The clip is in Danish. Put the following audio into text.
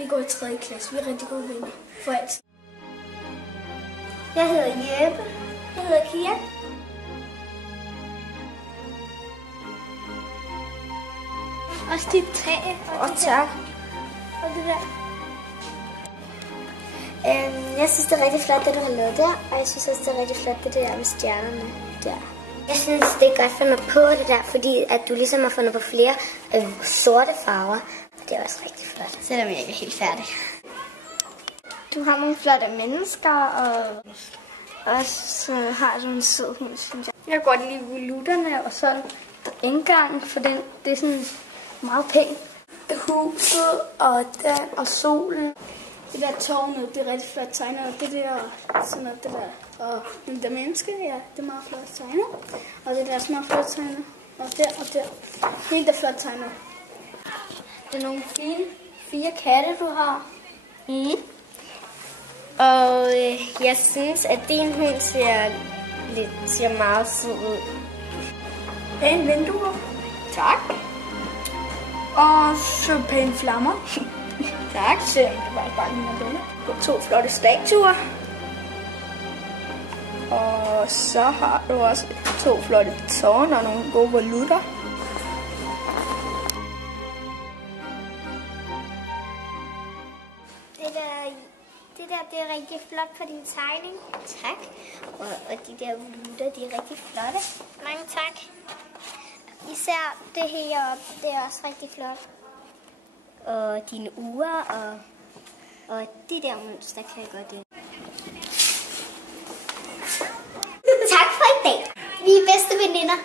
Vi går i 3. klasse. Vi er rigtig gode venner. For altid. Jeg hedder Jeppe. Jeg hedder Kia. Også dit træ. Og tak. Og det der. Jeg synes, det er rigtig flot, det du har lavet der. Og jeg synes også, det er rigtig flot, det der med stjernerne der. Jeg synes, det er godt fundet på det der, fordi at du ligesom har fundet på flere sorte farver. Det er også rigtig flot, selvom jeg ikke er helt færdig. Du har nogle flotte mennesker, og også har du en sød hund, synes jeg. Jeg kan godt lide volutterne og så indgangen, for det er sådan meget pænt. Huset og solen. Det der tårnet, det er rigtig flot tegnet, og det der, sådan noget, det der, og den der menneske, ja, det er meget flot tegnet. Og det der er meget flot tegnet, og der, helt der flot tegnet. Det er nogle fine 4 katte, du har. Og jeg synes, at din hund ser meget sød ud. Pæne vinduer. Tak. Og så pæne flammer. Tak. Så det var bare mine billeder. 2 flotte statuer. Og så har du også 2 flotte tårne og nogle gode volutter. Det er rigtig flot på din tegning. Tak. Og de der volutter, de er rigtig flotte. Mange tak. Især det heroppe, det er også rigtig flot. Og dine uger og de der mønster kan jeg godt lide. Tak for i dag. Vi er bedste veninder.